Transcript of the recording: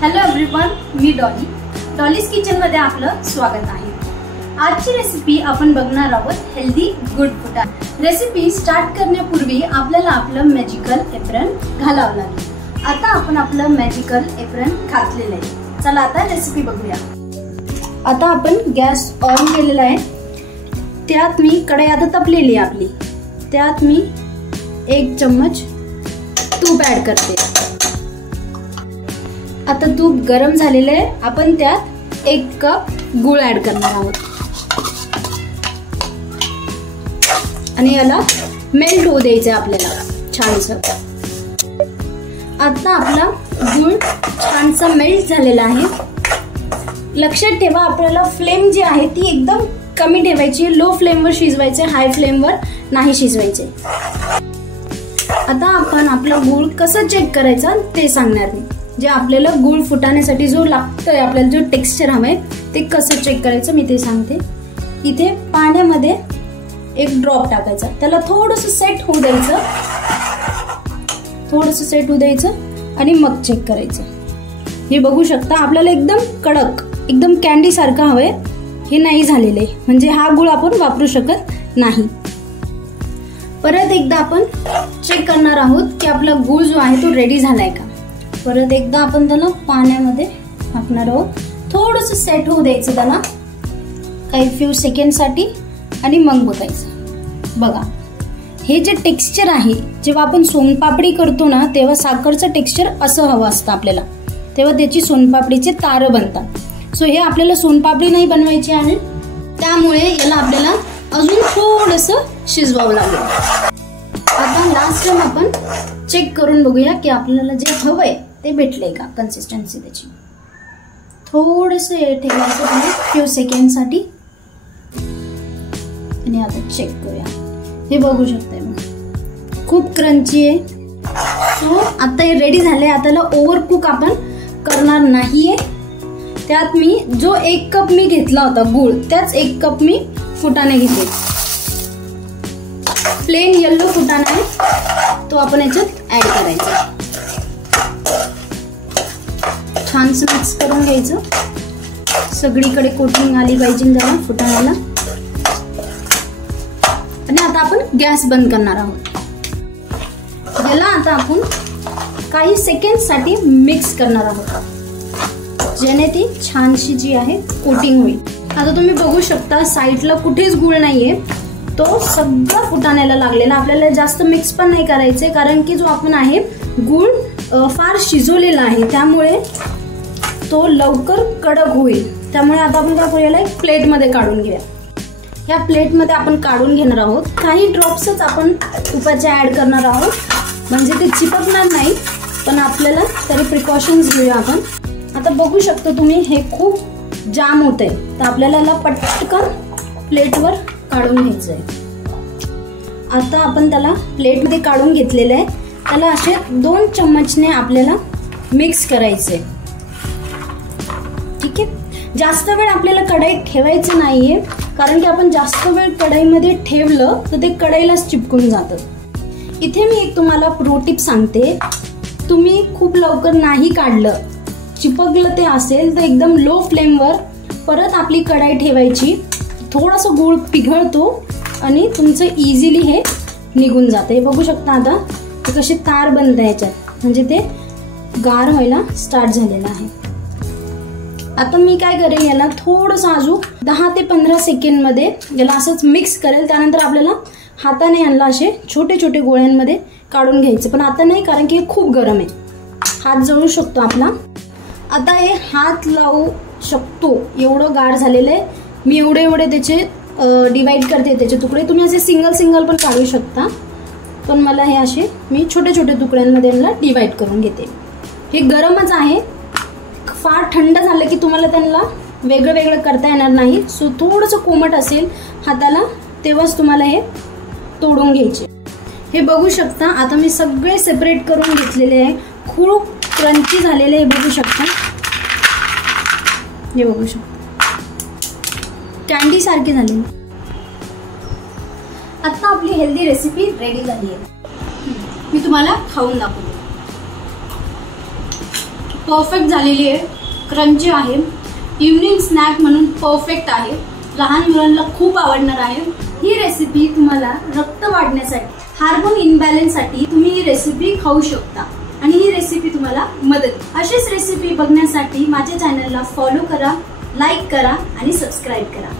Hello everyone, मी Dolly's किचनमध्ये आपलं स्वागत आहे। आजची रेसिपी आपण बघणार आहोत हेल्दी गुड फुटा। रेसिपी स्टार्ट करण्यापूर्वी आपल्याला आपलं मॅजिकल एप्रन घालावं लागेल। आता आपण आपलं मॅजिकल एप्रन घातलेलं आहे। चला आता रेसिपी बघूया। आता आपण गॅस ऑन केलेला आहे। त्यात मी कढई आता तपलेली आहे आपली, त्यात मी 1 चम्मच तूप ऍड करते। आता तूप गरम झालेलं आहे। आपण त्यात 1 कप गूळ ऍड करणार आहोत आणि याला मेल्ट होऊ द्यायचं आपल्याला छानसं। आता आपला गूळ छानसा मेल्ट झालेला आहे। लक्षात ठेवा, आपल्याला फ्लेम जी आहे ती एकदम कमी ठेवायची, लो फ्लेमवर शिजवायचे, हाय फ्लेमवर नाही शिजवायचे। आता आपण आपला गूळ कसं चेक करायचा ते सांगणार मी। जे आपल्याला गूळ फुटाण्यासाठी जो लागतोय, आपल्याला जो टेक्स्चर हवंय ते कसं चेक करायचं मी ते सांगते। इथे पाण्यामध्ये 1 ड्रॉप टाकायचा, त्याला थोडंसं सेट होऊ द्यायचं, आणि मग चेक करायचं। हे बघू शकता, आपल्याला एकदम कडक, एकदम कॅन्डी सारखं हवंय, हे नाही झालेलं आहे, म्हणजे हा गूळ आपण वापरू शकत नाही। परत एकदा आपण चेक करणार आहोत की आपला गूळ जो आहे तो रेडी झालाय का। परत एकदा आपण त्याला पाण्यामध्ये टाकणार आहोत, थोडंसं सेट होऊ द्यायचं त्याला काही फ्यू सेकंडसाठी, आणि मग बघायचं। बघा, हे जे टेक्स्चर आहे, जेव्हा आपण सोनपापडी करतो ना तेव्हा साखरचं टेक्स्चर असं हवं असतं आपल्याला, तेव्हा त्याची सोनपापडीचे तारं बनतात। सो हे आपल्याला सोनपापडी नाही बनवायची आहे, त्यामुळे याला आपल्याला अजून थोडंसं शिजवावं लागेल। आता लास्ट टाइम आपण चेक करून बघूया की आपल्याला जे हवंय ते भेटलंय का, कन्सिस्टन्सी त्याची। थोडंसं हे ठेवायचं फ्यू सेकंडसाठी, आणि आता चेक करूया। हे बघू शकताय मग खूप क्रंची आहे। सो आता हे रेडी झालंय। आता याला ओव्हर कुक आपण करणार नाहीये। त्यात मी जो 1 कप मी घेतला होता गूळ, त्याच 1 कप मी फुटाणे घेतले। प्लेन येलो फुटाणा आहे, तो आपण याच्यात ऍड करायचा। छानसं मिक्स करून घ्यायचं, सगळीकडे कोटिंग आली पाहिजे त्याला फुटाण्याला। आणि आता आपण गॅस बंद करणार आहोत। याला आता आपण काही सेकंडसाठी मिक्स करणार आहोत, जेणे ती छानशी जी आहे कोटिंग होईल। आता तुम्ही बघू शकता साईडला कुठेच गूळ नाहीये, तो सगळा फुटाण्याला लागलेला। आपल्याला जास्त मिक्स पण नाही करायचे, कारण की जो आपण आहे गूळ फार शिजवलेला आहे, त्यामुळे तो लवकर कडक होईल। त्यामुळे आता आपण काय करूया, एक प्लेटमध्ये काढून घेऊया। या प्लेटमध्ये आपण काढून घेणार आहोत। काही ड्रॉप्सच आपण तुपाचे ऍड करणार आहोत, म्हणजे ते चिपकणार नाही, पण आपल्याला तरी प्रिकॉशन्स घेऊया आपण। आता बघू शकता तुम्ही, हे खूप जाम होतंय, तर आपल्याला याला पटकन प्लेटवर काढून घ्यायचंय। आता आपण त्याला प्लेटमध्ये काढून घेतलेलं आहे। त्याला असे 2 चम्मचने आपल्याला मिक्स करायचंय, ठीक आहे। जास्त वेळ आपल्याला कढईत ठेवायचं नाहीये, कारण की आपण जास्त वेळ कढईमध्ये ठेवलं तर ते कढईलाच चिपकून जातं। इथे मी एक तुम्हाला प्रो टिप सांगते, तुम्ही खूप लवकर नाही काढलं, चिपकलं ते असेल तर एकदम लो फ्लेमवर परत आपली कढई ठेवायची, थोडासा गूळ पिघळतो आणि तुमचं इझिली हे निघून जातं। हे बघू शकता आता ते कसे तार बनत आहे याच्यात, म्हणजे ते गार व्हायला स्टार्ट झालेलं आहे। आता मी काय करेल, याला थोडंसं अजून 10 ते 15 सेकंडमध्ये याला असंच मिक्स करेल। त्यानंतर आपल्याला हाताने यांना असे छोटे छोटे गोळ्यांमध्ये काढून घ्यायचे, पण आता नाही, कारण की हे खूप गरम आहे, हात जळू शकतो आपला। आता हे हात लावू शकतो एवढं गार झालेलं आहे। मी एवढे त्याचे डिवाइड करते, त्याचे तुकडे। तुम्ही असे सिंगल पण काढू शकता, पण मला हे असे मी छोटे छोटे तुकड्यांमध्ये यांना डिवाइड करून घेते। हे गरमच आहे, फार थंड झालं की तुम्हाला त्यांना वेगळं करता येणार नाही। सो थोडंसं कोमट असेल हाताला, तेव्हाच तुम्हाला हे तोडून घ्यायचे। हे बघू शकता, आता मी सगळे सेपरेट करून घेतलेले आहे, खूप क्रंची झालेले, हे बघू शकता, हे बघू शकता कॅन्डी सारखे झाले। आता आपली हेल्दी रेसिपी रेडी झाली आहे, मी तुम्हाला खाऊन दाखवते। परफेक्ट झालेली आहे, क्रंची आहे, इव्हनिंग स्नॅक म्हणून परफेक्ट आहे, लहान मुलांना खूप आवडणार आहे। ही रेसिपी तुम्हाला रक्त वाढण्यासाठी, हार्मोन इनबॅलन्ससाठी तुम्ही ही रेसिपी खाऊ शकता आणि ही रेसिपी तुम्हाला मदत। अशीच रेसिपी बघण्यासाठी माझ्या चॅनलला फॉलो करा, लाईक करा आणि सबस्क्राईब करा।